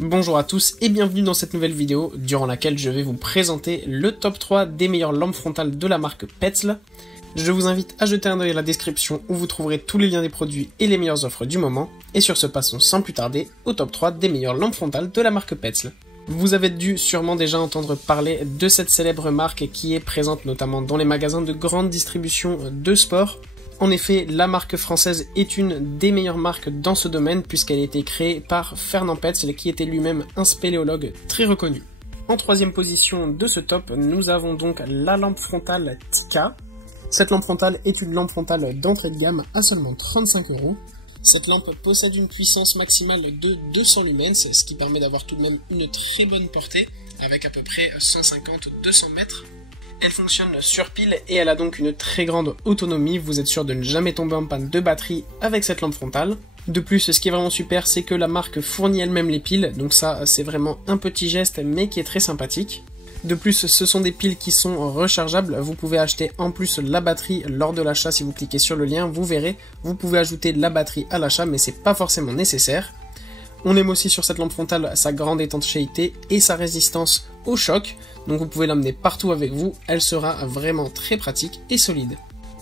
Bonjour à tous et bienvenue dans cette nouvelle vidéo durant laquelle je vais vous présenter le top 3 des meilleures lampes frontales de la marque Petzl. Je vous invite à jeter un œil à la description où vous trouverez tous les liens des produits et les meilleures offres du moment. Et sur ce, passons sans plus tarder au top 3 des meilleures lampes frontales de la marque Petzl. Vous avez dû sûrement déjà entendre parler de cette célèbre marque qui est présente notamment dans les magasins de grande distribution de sport. En effet, la marque française est une des meilleures marques dans ce domaine puisqu'elle a été créée par Fernand Petzl qui était lui-même un spéléologue très reconnu. En troisième position de ce top, nous avons donc la lampe frontale Tikka. Cette lampe frontale est une lampe frontale d'entrée de gamme à seulement 35 €. Cette lampe possède une puissance maximale de 200 lumens, ce qui permet d'avoir tout de même une très bonne portée, avec à peu près 150-200 mètres. Elle fonctionne sur pile et elle a donc une très grande autonomie, vous êtes sûr de ne jamais tomber en panne de batterie avec cette lampe frontale. De plus, ce qui est vraiment super, c'est que la marque fournit elle-même les piles, donc ça c'est vraiment un petit geste mais qui est très sympathique. De plus, ce sont des piles qui sont rechargeables, vous pouvez acheter en plus la batterie lors de l'achat si vous cliquez sur le lien, vous verrez, vous pouvez ajouter de la batterie à l'achat mais c'est pas forcément nécessaire. On aime aussi sur cette lampe frontale sa grande étanchéité et sa résistance au choc, donc vous pouvez l'emmener partout avec vous, elle sera vraiment très pratique et solide.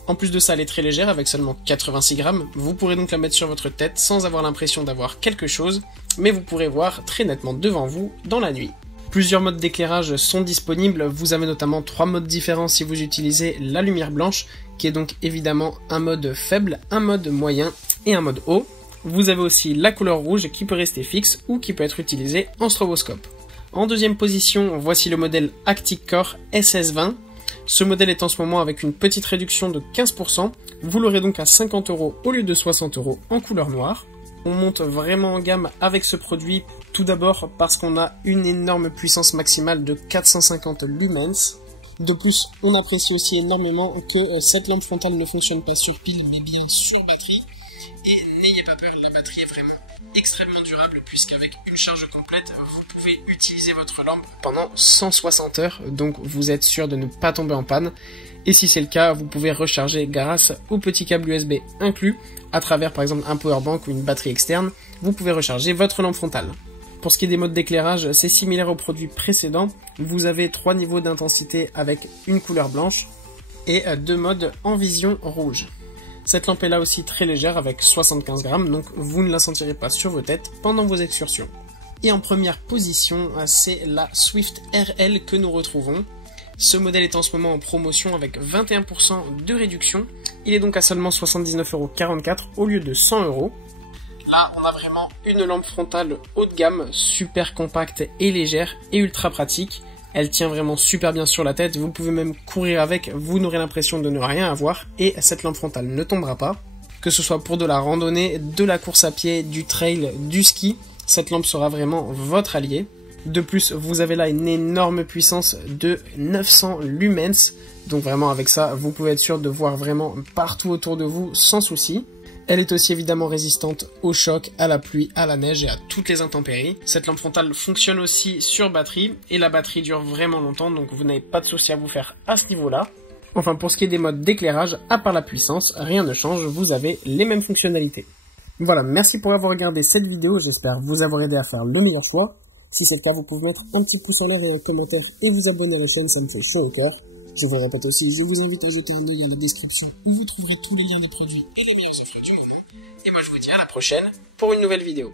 En plus de ça, elle est très légère avec seulement 86 grammes, vous pourrez donc la mettre sur votre tête sans avoir l'impression d'avoir quelque chose, mais vous pourrez voir très nettement devant vous dans la nuit. Plusieurs modes d'éclairage sont disponibles, vous avez notamment 3 modes différents si vous utilisez la lumière blanche, qui est donc évidemment un mode faible, un mode moyen et un mode haut. Vous avez aussi la couleur rouge qui peut rester fixe ou qui peut être utilisée en stroboscope. En deuxième position, voici le modèle ActiveCore SS20. Ce modèle est en ce moment avec une petite réduction de 15%, vous l'aurez donc à 50 € au lieu de 60 € en couleur noire. On monte vraiment en gamme avec ce produit, tout d'abord parce qu'on a une énorme puissance maximale de 450 lumens. De plus, on apprécie aussi énormément que cette lampe frontale ne fonctionne pas sur pile mais bien sur batterie. Et n'ayez pas peur, la batterie est vraiment extrêmement durable puisqu'avec une charge complète, vous pouvez utiliser votre lampe pendant 160 heures, donc vous êtes sûr de ne pas tomber en panne. Et si c'est le cas, vous pouvez recharger grâce au petit câble USB inclus, à travers par exemple un powerbank ou une batterie externe, vous pouvez recharger votre lampe frontale. Pour ce qui est des modes d'éclairage, c'est similaire aux produits précédents, vous avez 3 niveaux d'intensité avec une couleur blanche et 2 modes en vision rouge. Cette lampe est là aussi très légère avec 75 grammes, donc vous ne la sentirez pas sur vos têtes pendant vos excursions. Et en première position, c'est la Swift RL que nous retrouvons. Ce modèle est en ce moment en promotion avec 21% de réduction. Il est donc à seulement 79,44 € au lieu de 100 €. Là, on a vraiment une lampe frontale haut de gamme, super compacte et légère et ultra pratique. Elle tient vraiment super bien sur la tête, vous pouvez même courir avec, vous n'aurez l'impression de ne rien avoir et cette lampe frontale ne tombera pas. Que ce soit pour de la randonnée, de la course à pied, du trail, du ski, cette lampe sera vraiment votre allié. De plus, vous avez là une énorme puissance de 900 lumens, donc vraiment avec ça, vous pouvez être sûr de voir vraiment partout autour de vous sans souci. Elle est aussi évidemment résistante au choc, à la pluie, à la neige et à toutes les intempéries. Cette lampe frontale fonctionne aussi sur batterie et la batterie dure vraiment longtemps, donc vous n'avez pas de souci à vous faire à ce niveau-là. Enfin, pour ce qui est des modes d'éclairage, à part la puissance, rien ne change, vous avez les mêmes fonctionnalités. Voilà, merci pour avoir regardé cette vidéo, j'espère vous avoir aidé à faire le meilleur choix. Si c'est le cas, vous pouvez mettre un petit pouce en l'air et un commentaire et vous abonner à la chaîne, ça me fait chaud au cœur. Je vous répète aussi, je vous invite à jeter un œil à la description où vous trouverez tous les liens des produits et les meilleures offres du moment. Et moi je vous dis à la prochaine pour une nouvelle vidéo.